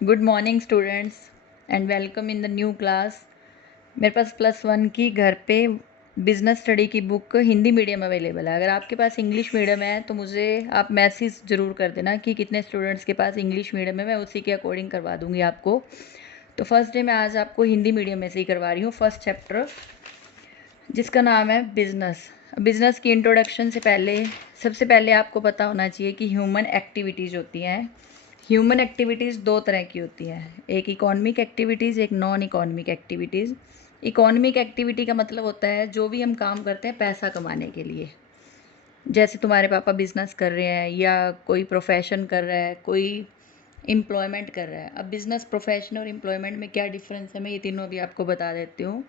Good morning students and welcome in the new class. मेरे पास +1 की घर पे बिजनेस स्टडी की बुक हिंदी मीडियम अवेलेबल है। अगर आपके पास इंग्लिश मीडियम है तो मुझे आप मैसेज ज़रूर कर देना कि कितने स्टूडेंट्स के पास इंग्लिश मीडियम है, मैं उसी के अकॉर्डिंग करवा दूँगी आपको। तो फर्स्ट डे मैं आज आपको हिंदी मीडियम में से ही करवा रही हूँ, फर्स्ट चैप्टर जिसका नाम है बिज़नेस। बिज़नेस की इंट्रोडक्शन से पहले सबसे पहले आपको पता होना चाहिए कि ह्यूमन एक्टिविटीज़ होती हैं। ह्यूमन एक्टिविटीज़ दो तरह की होती हैं, एक इकोनॉमिक एक्टिविटीज़, एक non economic activities. Economic activity का मतलब होता है जो भी हम काम करते हैं पैसा कमाने के लिए। जैसे तुम्हारे पापा बिज़नेस कर रहे हैं या कोई प्रोफेशन कर रहा है, कोई एम्प्लॉयमेंट कर रहा है। अब बिज़नेस, प्रोफेशन और एम्प्लॉयमेंट में क्या डिफरेंस है, मैं ये तीनों भी आपको बता देती हूँ।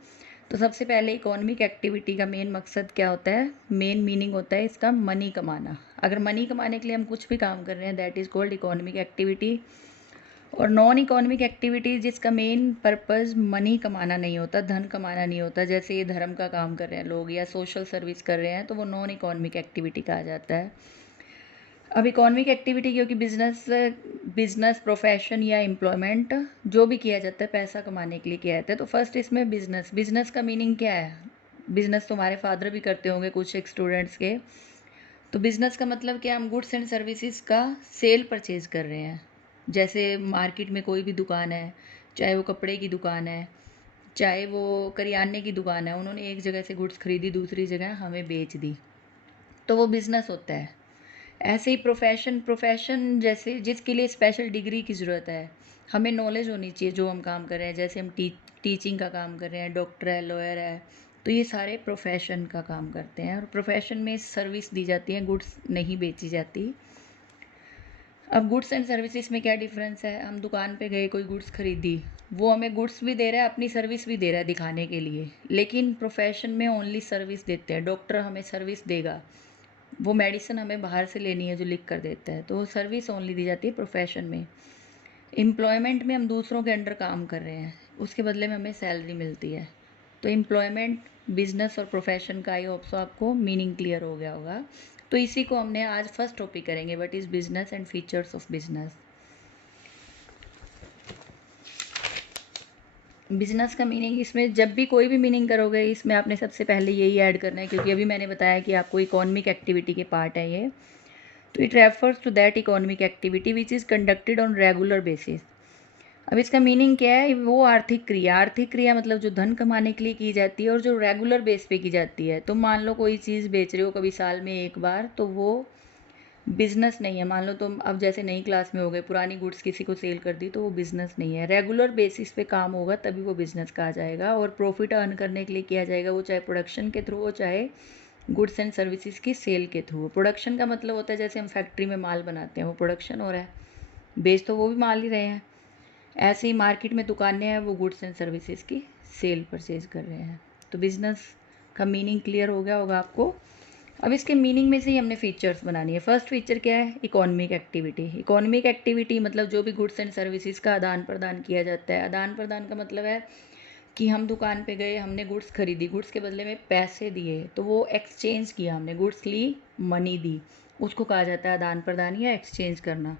तो सबसे पहले इकोनॉमिक एक्टिविटी का मेन मकसद क्या होता है, मेन मीनिंग होता है इसका मनी कमाना। अगर मनी कमाने के लिए हम कुछ भी काम कर रहे हैं that is called economic activity. और नॉन इकोनॉमिक एक्टिविटीज़ जिसका मेन पर्पज़ मनी कमाना नहीं होता, धन कमाना नहीं होता, जैसे ये धर्म का काम कर रहे हैं लोग या सोशल सर्विस कर रहे हैं, तो वो नॉन इकोनॉमिक एक्टिविटी कहा जाता है। अब इकोनॉमिक एक्टिविटी क्योंकि बिजनेस प्रोफेशन या एम्प्लॉयमेंट जो भी किया जाता है पैसा कमाने के लिए किया जाता है। तो फर्स्ट इसमें बिजनेस का मीनिंग क्या है। बिजनेस तुम्हारे फादर भी करते होंगे कुछ एक स्टूडेंट्स के। तो बिजनेस का मतलब क्या, हम गुड्स एंड सर्विसेज का सेल परचेज कर रहे हैं। जैसे मार्केट में कोई भी दुकान है, चाहे वो कपड़े की दुकान है, चाहे वो करियाने की दुकान है, उन्होंने एक जगह से गुड्स खरीदी दूसरी जगह हमें बेच दी, तो वो बिज़नेस होता है। ऐसे ही प्रोफेशन जैसे जिसके लिए स्पेशल डिग्री की ज़रूरत है, हमें नॉलेज होनी चाहिए जो हम काम कर रहे हैं। जैसे हम टीचिंग का काम कर रहे हैं, डॉक्टर है, लॉयर है, तो ये सारे प्रोफेशन का काम करते हैं। और प्रोफेशन में सर्विस दी जाती है, गुड्स नहीं बेची जाती। अब गुड्स एंड सर्विसेज में क्या डिफरेंस है, हम दुकान पे गए, कोई गुड्स खरीदी, वो हमें गुड्स भी दे रहा है, अपनी सर्विस भी दे रहा है दिखाने के लिए। लेकिन प्रोफेशन में ओनली सर्विस देते हैं, डॉक्टर हमें सर्विस देगा, वो मेडिसिन हमें बाहर से लेनी है जो लिख कर देता है, तो सर्विस ओनली दी जाती है प्रोफेशन में। एम्प्लॉयमेंट में हम दूसरों के अंडर काम कर रहे हैं, उसके बदले में हमें सैलरी मिलती है। तो एम्प्लॉयमेंट, बिजनेस और प्रोफेशन का आई होप सो आपको मीनिंग क्लियर हो गया होगा। तो इसी को हमने आज फर्स्ट टॉपिक करेंगे, what is business and features of business. Business का मीनिंग, इसमें जब भी कोई भी मीनिंग करोगे इसमें आपने सबसे पहले यही ऐड करना है, क्योंकि अभी मैंने बताया कि आपको इकोनॉमिक एक्टिविटी के पार्ट है ये। तो it refers to that economic activity which is conducted on regular basis. अब इसका मीनिंग क्या है, वो आर्थिक क्रिया मतलब जो धन कमाने के लिए की जाती है और जो रेगुलर बेस पे की जाती है। तुम मान लो कोई चीज़ बेच रहे हो कभी साल में एक बार, तो वो बिजनेस नहीं है। मान लो तुम अब जैसे नई क्लास में हो गए, पुरानी गुड्स किसी को सेल कर दी, तो वो बिजनेस नहीं है। रेगुलर बेसिस पे काम होगा तभी वो बिजनेस कहा जाएगा, और प्रॉफिट अर्न करने के लिए किया जाएगा, वो चाहे प्रोडक्शन के थ्रू हो चाहे गुड्स एंड सर्विसेज की सेल के थ्रू। प्रोडक्शन का मतलब होता है जैसे हम फैक्ट्री में माल बनाते हैं, वो प्रोडक्शन हो रहा है, बेच तो वो भी माल ही रहे हैं। ऐसे ही मार्केट में दुकानें हैं, वो गुड्स एंड सर्विसेज की सेल परचेज कर रहे हैं। तो बिजनेस का मीनिंग क्लियर हो गया होगा आपको। अब इसके मीनिंग में से ही हमने फीचर्स बनानी है। फर्स्ट फीचर क्या है, इकोनॉमिक एक्टिविटी। इकोनॉमिक एक्टिविटी मतलब जो भी गुड्स एंड सर्विसेज का आदान प्रदान किया जाता है। आदान प्रदान का मतलब है कि हम दुकान पे गए, हमने गुड्स खरीदी, गुड्स के बदले में पैसे दिए, तो वो एक्सचेंज किया, हमने गुड्स ली, मनी दी, उसको कहा जाता है आदान प्रदान या एक्सचेंज करना।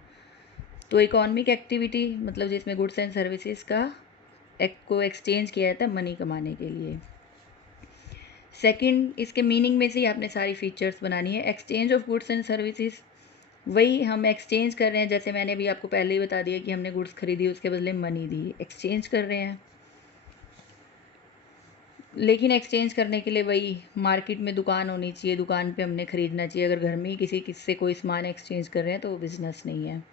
तो इकोनॉमिक एक्टिविटी मतलब जिसमें गुड्स एंड सर्विसेज का को एक्सचेंज किया जाता है मनी कमाने के लिए। सेकंड, इसके मीनिंग में से ही आपने सारी फीचर्स बनानी है। Exchange of goods and services, वही हम एक्सचेंज कर रहे हैं, जैसे मैंने भी आपको पहले ही बता दिया कि हमने गुड्स खरीदी, उसके बदले मनी दी, एक्सचेंज कर रहे हैं। लेकिन एक्सचेंज करने के लिए वही मार्केट में दुकान होनी चाहिए, दुकान पे हमने ख़रीदना चाहिए। अगर घर में ही किसी से कोई सामान एक्सचेंज कर रहे हैं तो वो बिज़नेस नहीं है।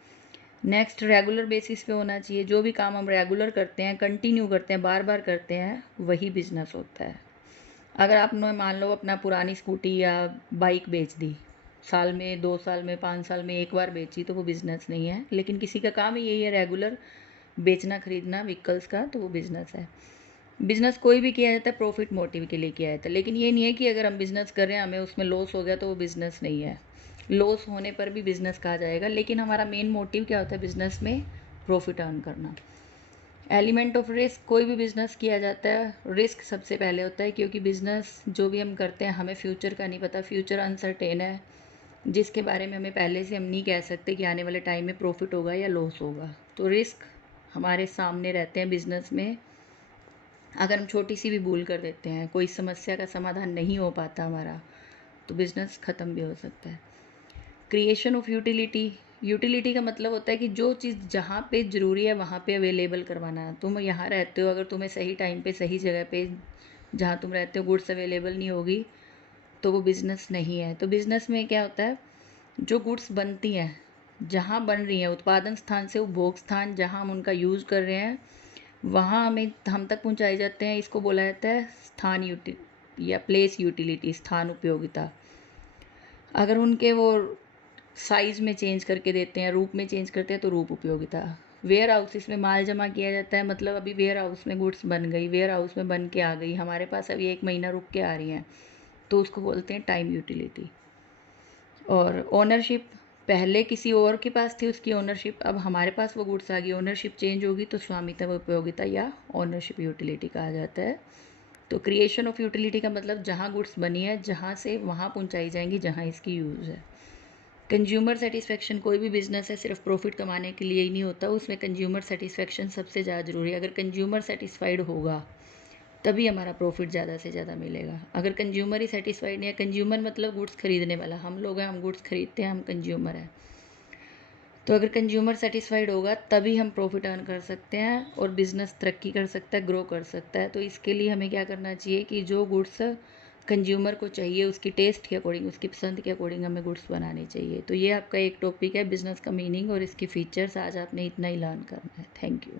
नेक्स्ट, रेगुलर बेसिस पे होना चाहिए। जो भी काम हम रेगुलर करते हैं, कंटिन्यू करते हैं, बार बार करते हैं, वही बिज़नेस होता है। अगर आपने मान लो अपना पुरानी स्कूटी या बाइक बेच दी, साल में, 2 साल में, 5 साल में एक बार बेची, तो वो बिज़नेस नहीं है। लेकिन किसी का काम ही यही है रेगुलर बेचना खरीदना व्हीकल्स का, तो वो बिज़नेस है। बिज़नेस कोई भी किया जाता है प्रॉफिट मोटिव के लिए किया जाता है। लेकिन ये नहीं है कि अगर हम बिज़नेस कर रहे हैं हमें उसमें लॉस हो गया तो वो बिज़नेस नहीं है। लॉस होने पर भी बिज़नेस कहा जाएगा, लेकिन हमारा मेन मोटिव क्या होता है बिज़नेस में, प्रॉफिट अर्न करना। एलिमेंट ऑफ रिस्क, कोई भी बिज़नेस किया जाता है रिस्क सबसे पहले होता है, क्योंकि बिज़नेस जो भी हम करते हैं हमें फ्यूचर का नहीं पता, फ्यूचर अनसर्टेन है, जिसके बारे में हमें पहले से हम नहीं कह सकते कि आने वाले टाइम में प्रॉफिट होगा या लॉस होगा। तो रिस्क हमारे सामने रहते हैं बिजनेस में। अगर हम छोटी सी भी भूल कर देते हैं, कोई समस्या का समाधान नहीं हो पाता हमारा, तो बिजनेस ख़त्म भी हो सकता है। क्रिएशन ऑफ यूटिलिटी, यूटिलिटी का मतलब होता है कि जो चीज़ जहाँ पे ज़रूरी है वहाँ पे अवेलेबल करवाना। तुम यहाँ रहते हो, अगर तुम्हें सही टाइम पे सही जगह पे जहाँ तुम रहते हो गुड्स अवेलेबल नहीं होगी तो वो बिज़नेस नहीं है। तो बिज़नेस में क्या होता है, जो गुड्स बनती हैं, जहाँ बन रही हैं, उत्पादन स्थान से उपभोग स्थान जहाँ हम उनका यूज़ कर रहे हैं वहाँ हम तक पहुँचाए जाते हैं। इसको बोला जाता है स्थान या प्लेस यूटिलिटी, स्थान उपयोगिता। अगर उनके वो साइज़ में चेंज करके देते हैं, रूप में चेंज करते हैं, तो रूप उपयोगिता। वेयर हाउस, इसमें माल जमा किया जाता है, मतलब अभी वेयर हाउस में गुड्स बन गई, वेयर हाउस में बन के आ गई, हमारे पास अभी 1 महीना रुक के आ रही हैं, तो उसको बोलते हैं टाइम यूटिलिटी। और ओनरशिप, पहले किसी और के पास थी उसकी ओनरशिप, अब हमारे पास वो गुड्स आ गई, ओनरशिप चेंज होगी तो स्वामित्व उपयोगिता या ओनरशिप यूटिलिटी कहा जाता है। तो क्रिएशन ऑफ यूटिलिटी का मतलब जहाँ गुड्स बनी है जहाँ से वहाँ पहुँचाई जाएंगी जहाँ इसकी यूज़ है। कंज्यूमर सेटिस्फेक्शन, कोई भी बिजनेस है सिर्फ प्रॉफिट कमाने के लिए ही नहीं होता, उसमें कंज्यूमर सेटिस्फेक्शन सबसे ज़्यादा ज़रूरी है। अगर कंज्यूमर सेटिस्फाइड होगा तभी हमारा प्रॉफिट ज़्यादा से ज़्यादा मिलेगा। अगर कंज्यूमर ही सेटिस्फाइड नहीं है, कंज्यूमर मतलब गुड्स खरीदने वाला, हम लोग हैं, हम गुड्स खरीदते हैं, हम कंज्यूमर हैं। तो अगर कंज्यूमर सेटिस्फाइड होगा तभी हम प्रॉफिट अर्न कर सकते हैं और बिज़नेस तरक्की कर सकता है, ग्रो कर सकता है। तो इसके लिए हमें क्या करना चाहिए कि जो गुड्स कंज्यूमर को चाहिए उसकी टेस्ट के अकॉर्डिंग, उसकी पसंद के अकॉर्डिंग हमें गुड्स बनाने चाहिए। तो ये आपका एक टॉपिक है बिज़नेस का मीनिंग और इसके फीचर्स। आज आपने इतना ही लर्न करना है। Thank you.